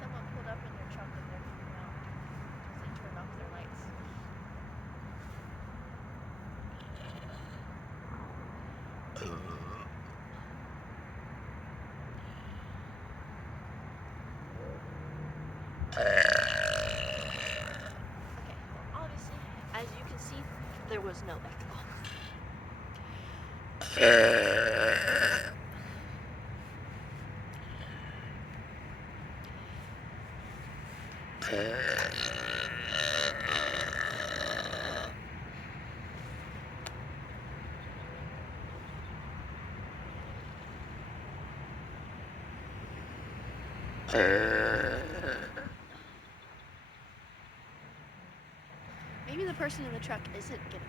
Someone pulled up in their truck and they're freaking out because they turned off their lights. Okay, well, obviously, as you can see, there was no echo. Maybe the person in the truck isn't getting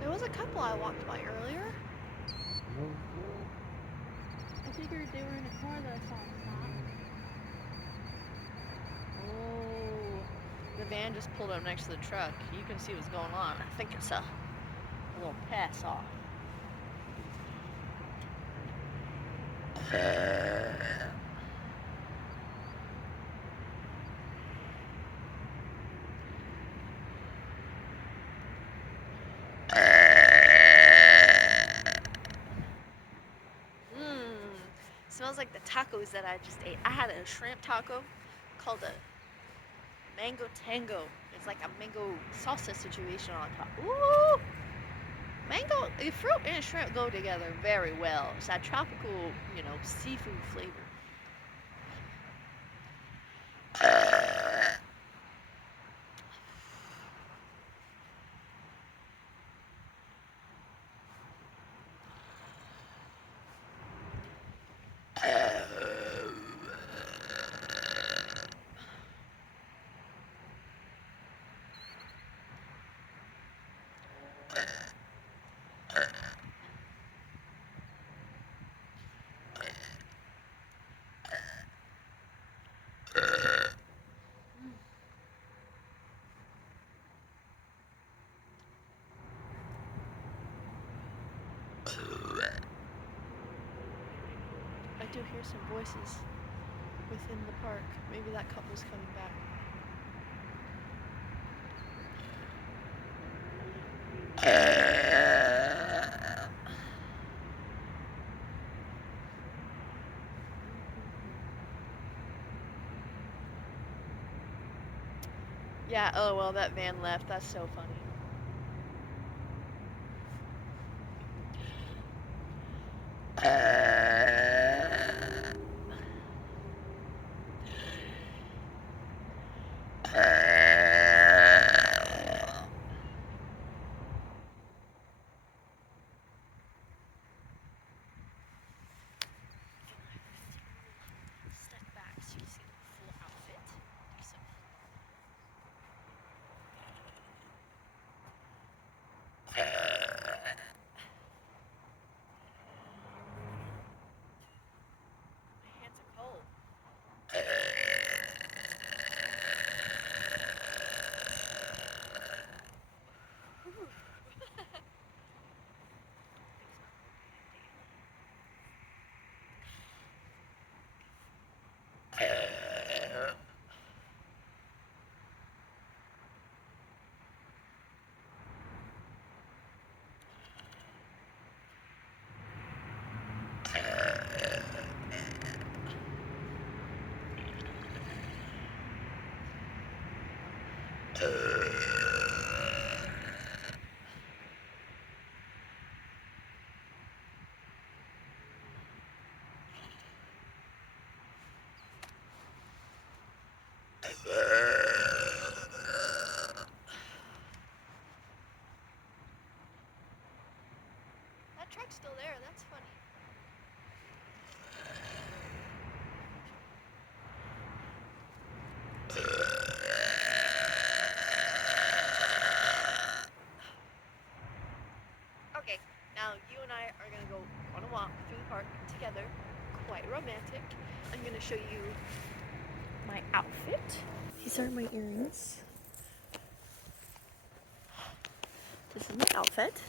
There was a couple I walked by earlier. I figured they were in a car that I saw stop. Oh, the van just pulled up next to the truck. You can see what's going on. I think it's a little pass off. Smells like the tacos that I just ate. I had a shrimp taco called a mango tango. It's like a mango salsa situation on top. Ooh! Mango, fruit and shrimp go together very well. It's that tropical, seafood flavor. I do hear some voices within the park. Maybe that couple's coming back. Yeah, oh well, that van left. That's so funny. Step back so you see the full outfit. That truck's still there, that's funny. Okay, now you and I are gonna go on a walk through the park together. Quite romantic. I'm gonna show you my outfit. These are my earrings. This is my outfit.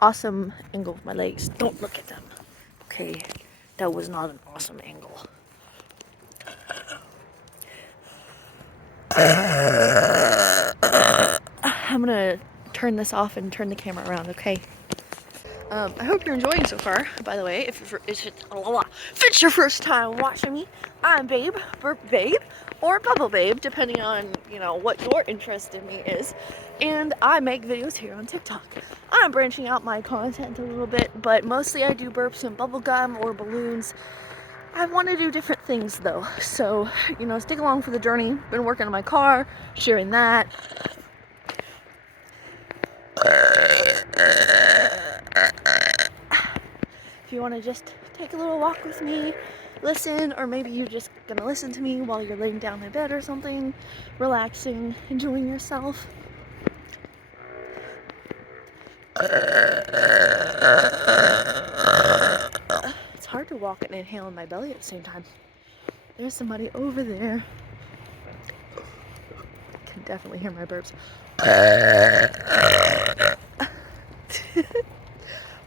Awesome angle of my legs. Don't look at them. Okay, that was not an awesome angle. I'm gonna turn this off and turn the camera around, okay? I hope you're enjoying so far. By the way, if it's your first time watching me, I'm Babe, Burp Babe, or Bubble Babe, depending on, you know, what your interest in me is. And I make videos here on TikTok. I'm branching out my content a little bit, but mostly I do burps and bubblegum or balloons. I want to do different things though, so, you know, stick along for the journey. Been working on my car, sharing that. If you want to just take a little walk with me, listen, or maybe you're just gonna listen to me while you're laying down in bed or something, relaxing, enjoying yourself. It's hard to walk and inhale in my belly at the same time. There's somebody over there. I can definitely hear my burps.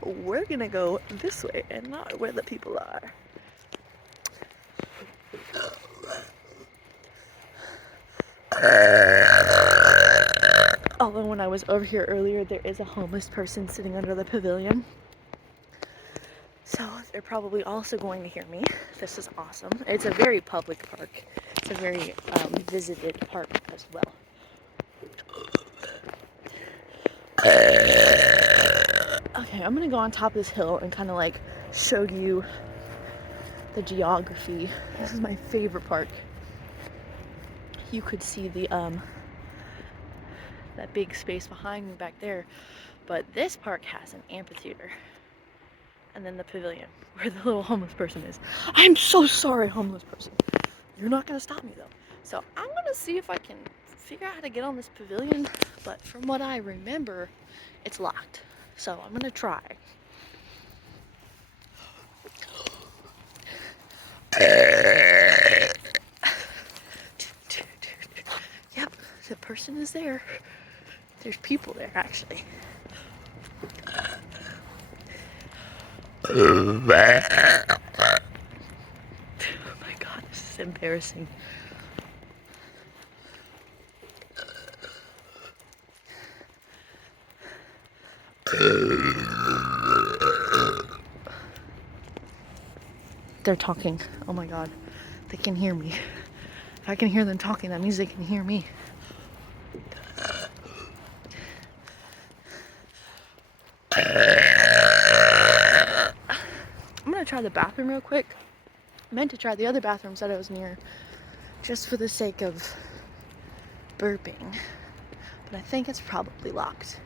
We're gonna go this way and not where the people are. Although when I was over here earlier, there is a homeless person sitting under the pavilion. So they're probably also going to hear me. This is awesome. It's a very public park. It's a very visited park as well. Okay, I'm gonna go on top of this hill and kind of like show you the geography. This is my favorite park. You could see the that big space behind me back there, but this park has an amphitheater and then the pavilion where the little homeless person is. I'm so sorry, homeless person. You're not gonna stop me though. So I'm gonna see if I can figure out how to get on this pavilion, but from what I remember, it's locked. So I'm gonna try. Yep, the person is there. There's people there actually. Oh my god, this is embarrassing. They're talking. Oh my god. They can hear me. If I can hear them talking, that means they can hear me. I'm gonna try the bathroom real quick. I meant to try the other bathrooms that I was near just for the sake of burping. But I think it's probably locked.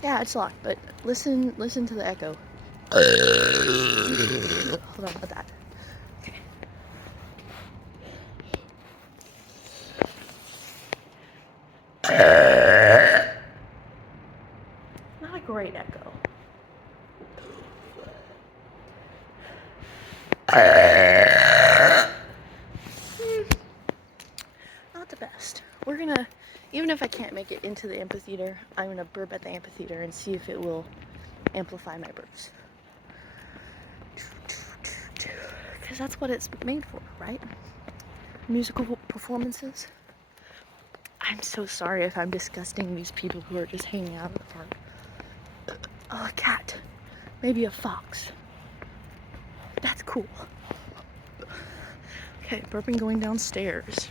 Yeah, it's locked, but listen to the echo. Hold on with that. Okay. Not a great echo. Not the best. We're gonna, even if I can't make it into the amphitheater, I'm gonna burp at the amphitheater and see if it will amplify my burps. Because that's what it's made for, right? Musical performances. I'm I'm so sorry if I'm disgusting these people who are just hanging out at the park. Oh, a cat. Maybe a fox. That's cool. Okay, burping going downstairs.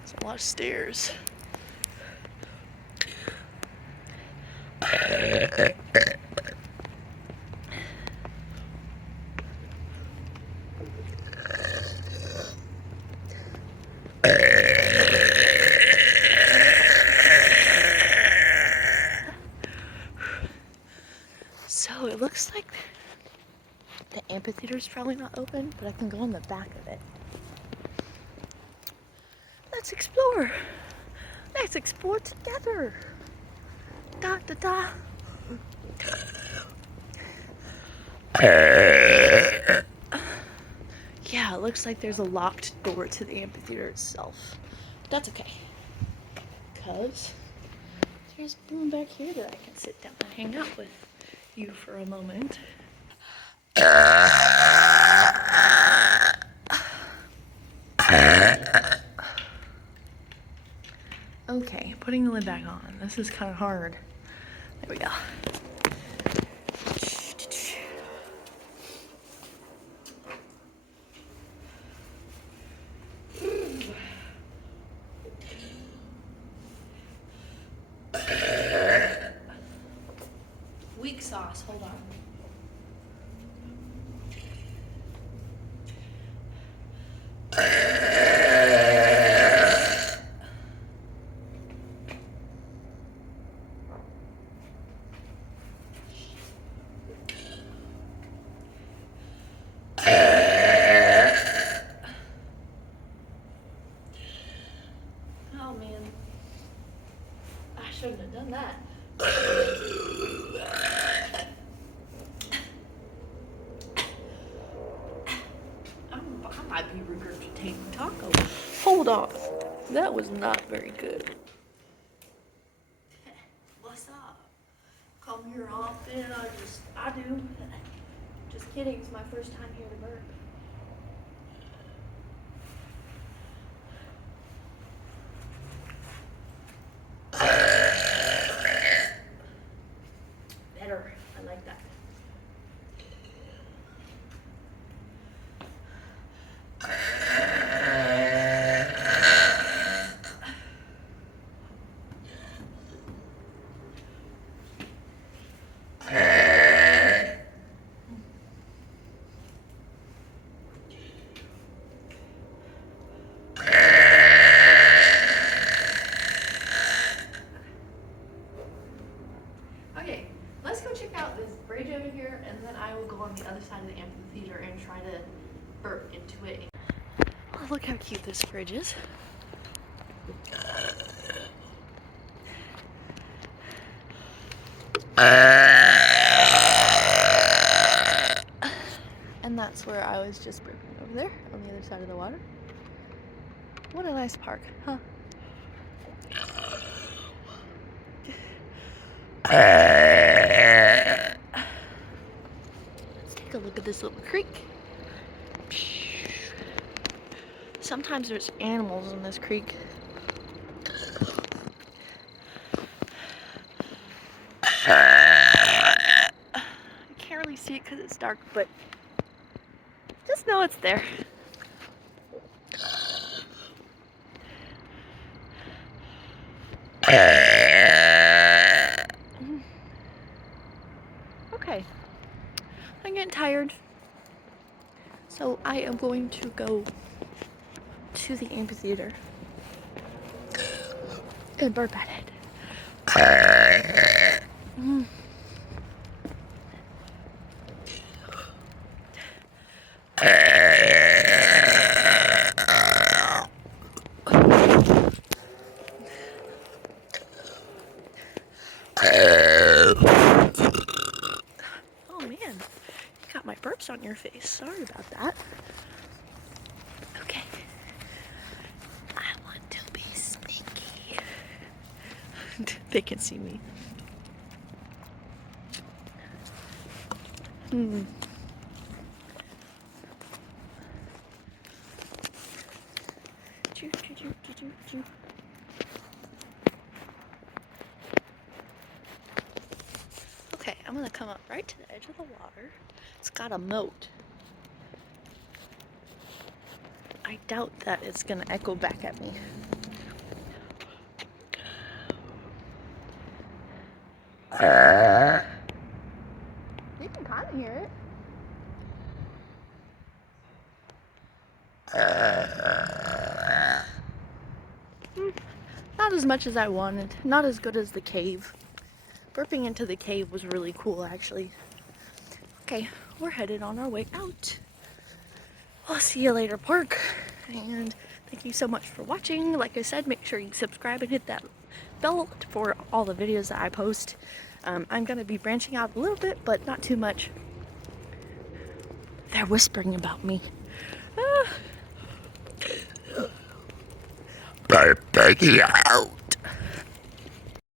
There's a lot of stairs. So it looks like the amphitheater is probably not open, but I can go in the back of it. Let's explore. Let's explore together. Da da da. Yeah, it looks like there's a locked door to the amphitheater itself. But that's okay. Because there's room back here that I can sit down and hang out with you for a moment. Okay, putting the lid back on. This is kind of hard. There we go. Weak sauce, hold on. Oh man, I shouldn't have done that. I might be regurgitating taco. Hold on, that was not very good. What's up? Come here often? I do. Just kidding, it's my first time here to burp. Better. I like that. Okay, let's go check out this bridge over here, and then I will go on the other side of the amphitheater and try to burp into it. Oh, look how cute this bridge is. And that's where I was just burping, over there on the other side of the water. What a nice park, huh? Let's take a look at this little creek. Sometimes there's animals in this creek. I can't really see it because it's dark, but just know it's there. Okay, I'm getting tired, so I am going to go to the amphitheater and burp at it. Oh man, you got my burps on your face. Sorry about that. Okay. I want to be sneaky. They can see me. Choo, choo, choo, choo, choo, choo. I'm gonna come up right to the edge of the water. It's got a moat. I doubt that it's gonna echo back at me. You can kind of hear it. Not as much as I wanted. Not as good as the cave. Burping into the cave was really cool, actually. Okay, we're headed on our way out. I'll see you later, Park. And thank you so much for watching. Like I said, make sure you subscribe and hit that bell for all the videos that I post. I'm going to be branching out a little bit, but not too much. They're whispering about me. Burping out.